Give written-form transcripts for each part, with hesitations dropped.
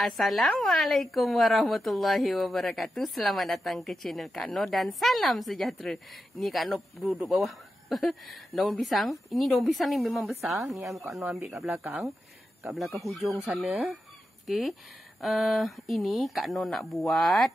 Assalamualaikum warahmatullahi wabarakatuh. Selamat datang ke channel Kak Noh dan salam sejahtera. Ni Kak Noh duduk bawah daun pisang. Ini daun pisang ni memang besar. Ni Kak Noh ambil kat belakang hujung sana. Okey. Ini Kak Noh nak buat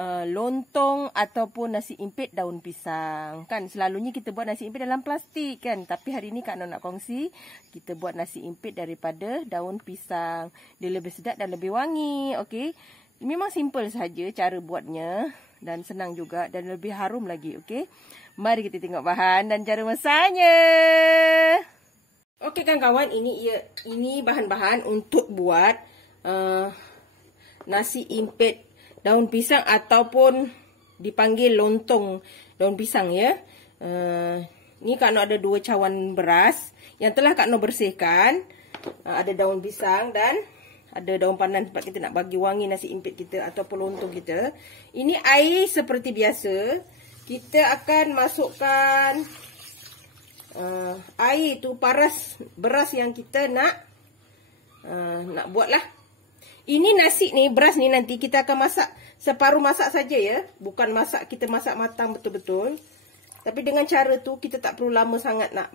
lontong ataupun nasi impit daun pisang. Kan selalunya kita buat nasi impit dalam plastik kan. Tapi hari ni Kak Noh nak kongsi kita buat nasi impit daripada daun pisang. Dia lebih sedap dan lebih wangi. Okey. Memang simple saja cara buatnya dan senang juga dan lebih harum lagi. Okey. Mari kita tengok bahan dan cara masaknya. Okey kan kawan, ini bahan-bahan untuk buat nasi impit daun pisang ataupun dipanggil lontong daun pisang ya. Ni Kak Noh ada 2 cawan beras yang telah Kak Noh bersihkan. Ada daun pisang dan ada daun pandan sebab kita nak bagi wangi nasi impit kita ataupun lontong kita. Ini air seperti biasa. Kita akan masukkan air tu paras beras yang kita nak buat lah. Ini nasi ni, beras ni nanti kita akan masak separuh masak saja ya. Bukan kita masak matang betul-betul. Tapi dengan cara tu kita tak perlu lama sangat nak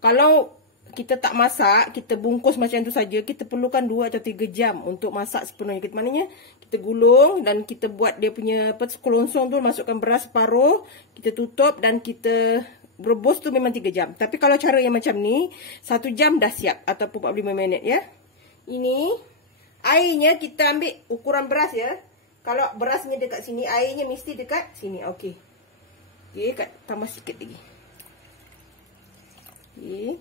Kalau kita tak masak, kita bungkus macam tu saja, kita perlukan 2 atau 3 jam untuk masak sepenuhnya. Maknanya kita gulung dan kita buat dia punya sekelonsong tu, masukkan beras separuh, kita tutup dan kita rebus tu memang 3 jam. Tapi kalau cara yang macam ni 1 jam dah siap ataupun 45 minit ya. Ini airnya kita ambil ukuran beras ya. Kalau berasnya dekat sini, airnya mesti dekat sini. Okey. Okey, tambah sikit lagi. Okey.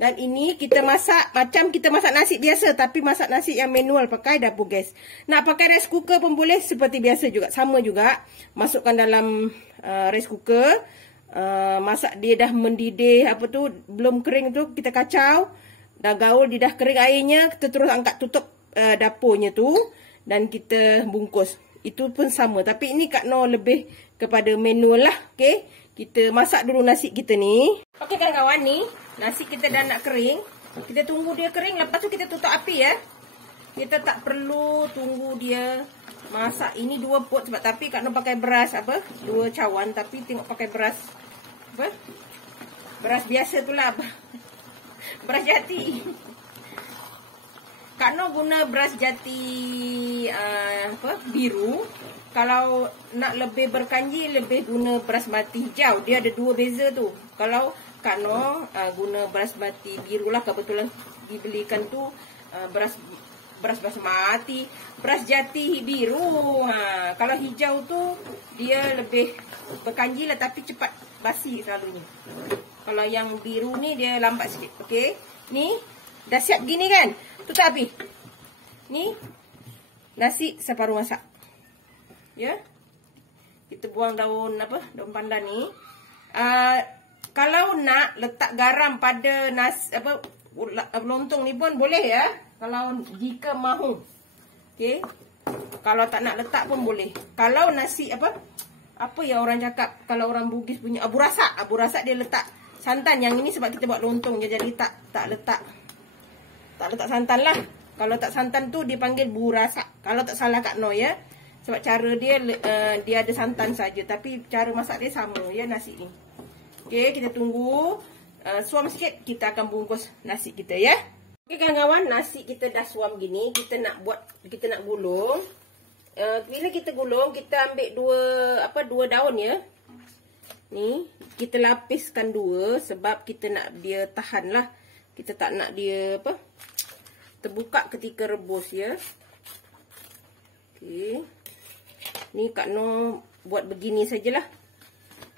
Dan ini kita masak macam kita masak nasi biasa, tapi masak nasi yang manual pakai dapur gas. Nak pakai rice cooker pun boleh seperti biasa juga. Sama juga. Masukkan dalam rice cooker. Masak dia dah mendidih belum kering tu kita kacau, dah gaul, dia dah kering airnya, kita terus angkat tutup dapurnya tu dan kita bungkus. Itu pun sama, tapi ini Kak Noh lebih kepada manual lah. Okey, kita masak dulu nasi kita ni. Okey kan kawan, ni nasi kita dah nak kering. Kita tunggu dia kering, lepas tu kita tutup api ya. Kita tak perlu tunggu dia masak. Ini 2 pot sebab tapi Kak Noh pakai beras 2 cawan, tapi tengok pakai beras beras biasa tu lah. Beras jati. Kak Noh guna beras jati biru. Kalau nak lebih berkanji, lebih guna beras mati hijau. Dia ada 2 beza tu. Kalau Kak Noh guna beras mati biru lah, kebetulan dibelikan tu beras basmati, beras jati biru. Kalau hijau tu dia lebih berkanji lah, tapi cepat basi selalunya. Kalau yang biru ni dia lambat sikit. Okey. Ni dah siap gini kan? Tutup api. Ni nasi separuh masak. Ya. Kita buang daun pandan ni. Kalau nak letak garam pada nasi lontong ni pun boleh ya. Kalau jika mahu. Okey. Kalau tak nak letak pun boleh. Kalau nasi apa yang orang cakap, kalau orang Bugis punya abu rasak dia letak santan. Yang ini sebab kita buat lontong je, jadi tak letak santan lah. Kalau tak santan tu dipanggil burasak. Kalau tak salah Kak Noh ya. Sebab cara dia ada santan saja, tapi cara masak dia sama ya nasi ni. Okey, kita tunggu suam sikit, kita akan bungkus nasi kita ya. Okey kawan-kawan, nasi kita dah suam gini, kita nak gulung. Bila kita gulung, kita ambil 2 daun ya. Ni, kita lapiskan 2 sebab kita nak dia tahan lah. Kita tak nak dia terbuka ketika rebus ya. Okey. Ni Kak Noh buat begini sajalah.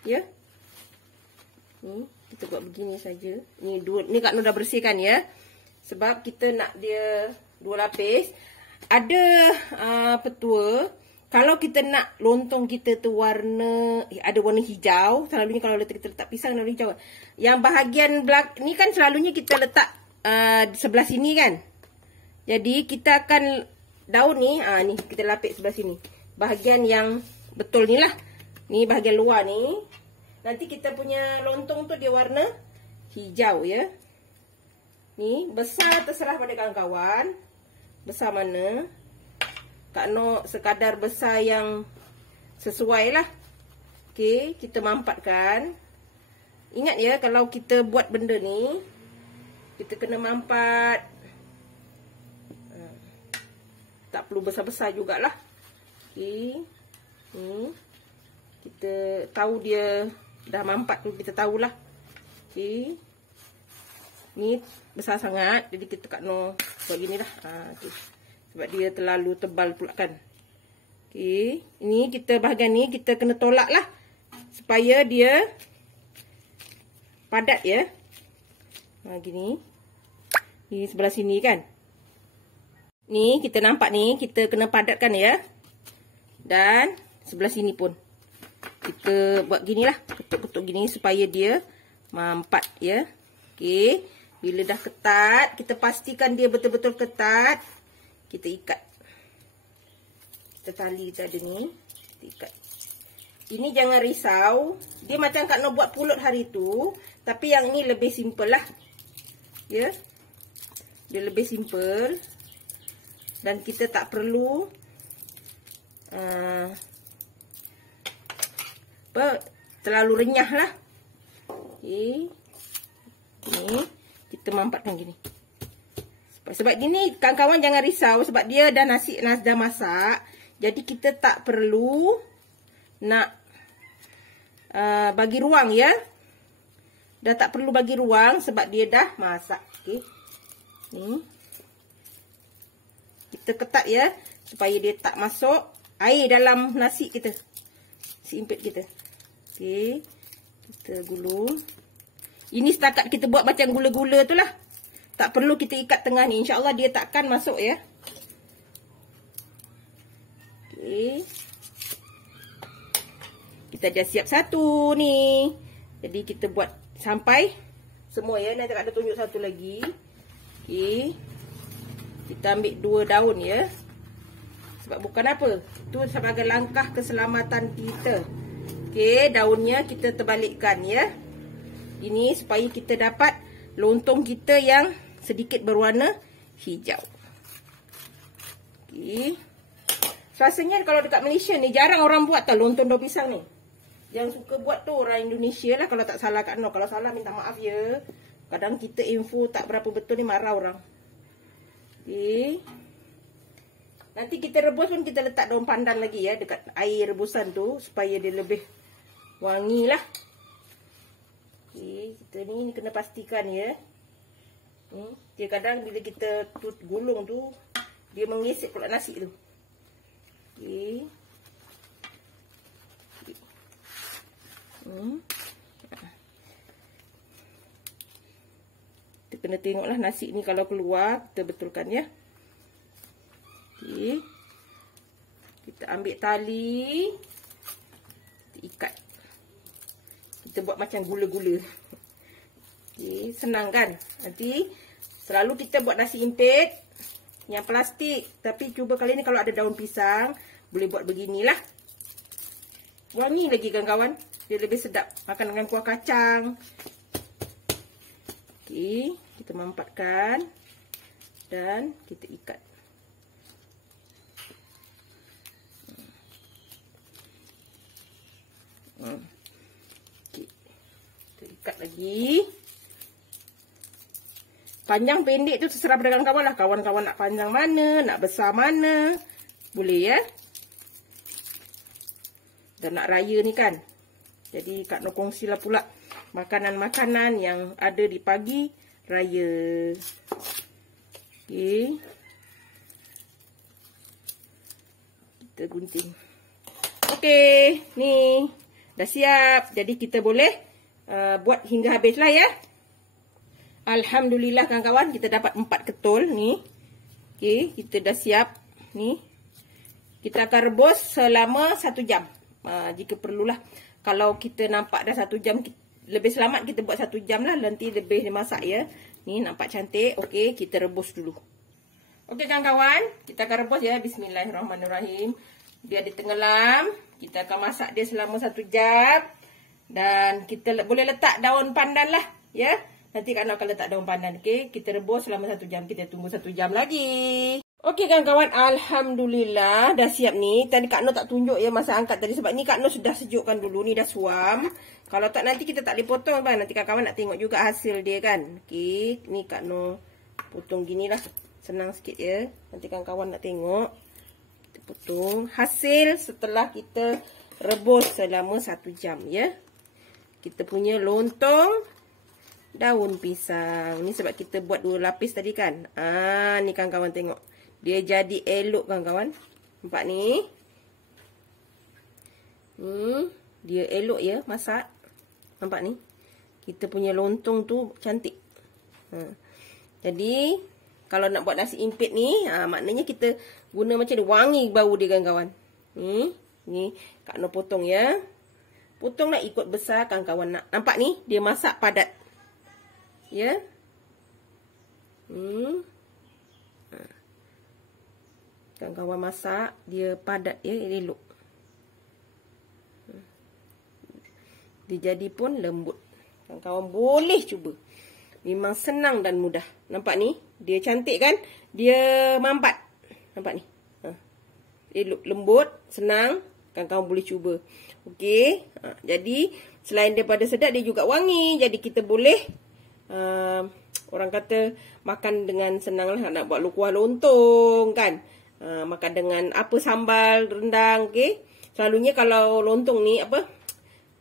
Ya. Ni, kita buat begini saja. Ni Kak Noh dah bersihkan ya. Sebab kita nak dia 2 lapis. Ada petua, kalau kita nak lontong kita tu ada warna hijau, selalunya kalau kita letak pisang warna hijau. Yang bahagian ni kan selalunya kita letak sebelah sini kan. Jadi kita akan daun ni, ni kita lapis sebelah sini. Bahagian yang betul ni lah. Ni bahagian luar ni. Nanti kita punya lontong tu dia warna hijau ya. Ni besar terserah pada kawan-kawan. Besar mana. Kak Noh sekadar besar yang sesuai lah. Okey, kita mampatkan. Ingat ya, kalau kita buat benda ni, kita kena mampat. Tak perlu besar-besar jugalah. Okey. Ni. Kita tahu dia dah mampat tu, kita tahulah. Okey. Ni besar sangat, jadi kita Kak Noh buat gini lah. Okay. Sebab dia terlalu tebal pula kan. Okey, ini kita bahagian ni kita kena tolak lah supaya dia padat ya. Gini. Ni sebelah sini kan. Ni kita nampak ni, kita kena padatkan ya. Dan sebelah sini pun. Kita buat ginilah, ketuk-ketuk gini supaya dia mampat ya. Okey. Bila dah ketat, kita pastikan dia betul-betul ketat. Kita ikat. Kita tali kita ada ni. Kita ikat. Ini jangan risau. Dia macam Kak Noh buat pulut hari tu. Tapi yang ni lebih simple lah. Ya. Dia lebih simple. Dan kita tak perlu terlalu renyah lah. Okay. Ni. Kita mampatkan gini. Sebab gini kawan-kawan jangan risau. Sebab dia dah nasi dah masak. Jadi kita tak perlu nak bagi ruang ya. Dah tak perlu bagi ruang sebab dia dah masak. Okay. Ni. Kita ketat ya. Supaya dia tak masuk air dalam nasi kita. Simpit kita. Okay. Kita gulung. Ini setakat kita buat macam gula-gula tu lah. Tak perlu kita ikat tengah ni. InsyaAllah dia takkan masuk ya. Okey. Kita dah siap satu ni. Jadi kita buat sampai semua ya. Nanti ada tunjuk satu lagi. Okey. Kita ambil 2 daun ya. Sebab bukan apa. Itu sebagai langkah keselamatan kita. Okey. Daunnya kita terbalikkan ya. Ini supaya kita dapat lontong kita yang sedikit berwarna hijau. Okey. Rasanya kalau dekat Malaysia ni jarang orang buat tau lontong daun pisang ni. Yang suka buat tu orang Indonesia lah kalau tak salah Kak Noh. Kalau salah minta maaf ya. Kadang kita info tak berapa betul ni marah orang. Okey. Nanti kita rebus pun kita letak daun pandan lagi ya dekat air rebusan tu supaya dia lebih wangi lah. Okey, kita ni kena pastikan ya. Dia kadang bila kita gulung tu dia mengesek pula nasi tu. Okey. Kita kena tengoklah nasi ni kalau keluar kita betulkan ya. Okey. Kita ambil tali. Kita ikat. Kita buat macam gula-gula. Okay, senang kan? Nanti selalu kita buat nasi impit yang plastik. Tapi cuba kali ni kalau ada daun pisang, boleh buat beginilah. Wangi lagi kawan-kawan. Dia lebih sedap. Makan dengan kuah kacang. Okey, kita mampatkan. Dan kita ikat. Ikat lagi. Panjang pendek tu terserah pada kawan-kawan lah. Kawan-kawan nak panjang mana, nak besar mana. Boleh ya. Dan nak raya ni kan. Jadi Kak Noh kongsilah pula makanan-makanan yang ada di pagi raya. Okey. Kita gunting. Okey, ni dah siap. Jadi kita boleh buat hingga habis lah ya. Alhamdulillah kawan-kawan, kita dapat 4 ketul ni. Okey, kita dah siap ni. Kita akan rebus selama 1 jam. Jika perlulah. Kalau kita nampak dah 1 jam, lebih selamat kita buat 1 jam lah. Nanti lebih masak ya. Ni nampak cantik. Okey, kita rebus dulu. Okey kawan-kawan, kita akan rebus ya. Bismillahirrahmanirrahim. Dia ditenggelam. Kita akan masak dia selama 1 jam. Dan kita boleh letak daun pandan lah ya. Nanti Kak Noh akan letak daun pandan. Okey, kita rebus selama 1 jam. Kita tunggu 1 jam lagi. Okey kawan-kawan, alhamdulillah dah siap ni. Tadi Kak Noh tak tunjuk ya masa angkat tadi sebab ni Kak Noh sudah sejukkan dulu, ni dah suam. Kalau tak nanti kita tak boleh potong bang. Nanti kawan-kawan nak tengok juga hasil dia kan. Okey, ni Kak Noh potong ginilah. Senang sikit ya. Nanti kawan-kawan nak tengok. Kita potong hasil setelah kita rebus selama 1 jam ya. Kita punya lontong daun pisang. Ni sebab kita buat 2 lapis tadi kan. Ni kawan-kawan tengok. Dia jadi elok kawan-kawan. Nampak ni. Dia elok ya masak. Nampak ni. Kita punya lontong tu cantik. Jadi kalau nak buat nasi impit ni, maknanya kita guna macam ni, wangi bau dia kawan-kawan. Ni Kak Noh potong ya. Potonglah ikut besar kawan-kawan nak. Nampak ni, dia masak padat. Ya. Kawan-kawan masak, dia padat ya, elok. Dia jadi pun lembut. Kawan-kawan boleh cuba. Memang senang dan mudah. Nampak ni? Dia cantik kan? Dia mampat. Nampak ni? Elok, lembut, senang. Kawan-kawan boleh cuba. Okey. Jadi, selain daripada sedap, dia juga wangi. Jadi, kita boleh orang kata makan dengan senang lah. Nak buat kuah lontong kan? Makan dengan apa, sambal, rendang. Okey. Selalunya kalau lontong ni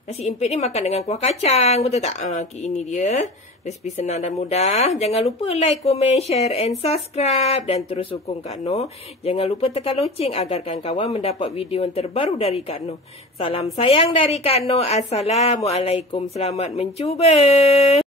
nasi impit ni makan dengan kuah kacang, betul tak? Okay, ini dia. Resipi senang dan mudah. Jangan lupa like, komen, share and subscribe. Dan terus sokong Kak Noh. Jangan lupa tekan loceng agar kawan-kawan mendapat video yang terbaru dari Kak Noh. Salam sayang dari Kak Noh. Assalamualaikum. Selamat mencuba.